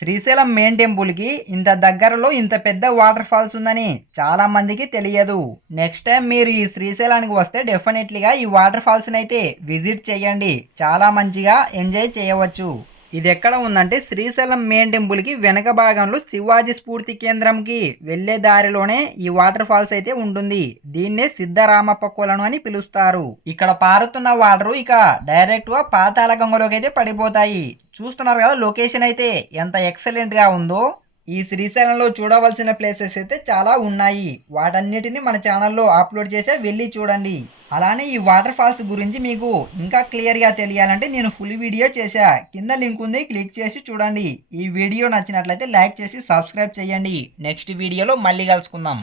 Srisailam main temple కి ఇంత దగ్గరలో ఇంత పెద్ద వాటర్ ఫాల్స్ ఉందని చాలా మందికి తెలియదు. నెక్స్ట్ టైం మీరు ఈ శ్రీశైలానికి వస్తే డెఫినెట్లీగా ఈ వాటర్ ఫాల్స్ అయితే విజిట్ చేయండి. చాలా మంచిగా ఎంజాయ్ చేయవచ్చు. ఇది ఎక్కడ ఉందంటే శ్రీశైలం మెయిన్ టెంపుల్ కి వెనక భాగంలో శివాజీ స్ఫూర్తి కేంద్రంకి వెళ్లే దారిలోనే ఈ వాటర్ ఫాల్స్ అయితే ఉంటుంది. దీన్నే సిద్ధరామప్ప కొలను అని పిలుస్తారు. ఇక్కడ పారుతున్న వాటర్ ఇక డైరెక్ట్ గా పాతాళ గంగలోకి అయితే పడిపోతాయి. చూస్తున్నారు కదా లొకేషన్ అయితే ఎంత ఎక్సలెంట్ గా ఉందో. ఈ శ్రీశైలంలో చూడవలసిన ప్లేసెస్ అయితే చాలా ఉన్నాయి. వాటన్నిటిని మన ఛానల్లో అప్లోడ్ చేసే వెళ్ళి చూడండి. అలానే ఈ వాటర్ ఫాల్స్ గురించి మీకు ఇంకా క్లియర్గా తెలియాలంటే నేను ఫుల్ వీడియో చేశా. కింద లింక్ ఉంది, క్లిక్ చేసి చూడండి. ఈ వీడియో నచ్చినట్లయితే లైక్ చేసి సబ్స్క్రైబ్ చేయండి. నెక్స్ట్ వీడియోలో మళ్ళీ కలుసుకుందాం.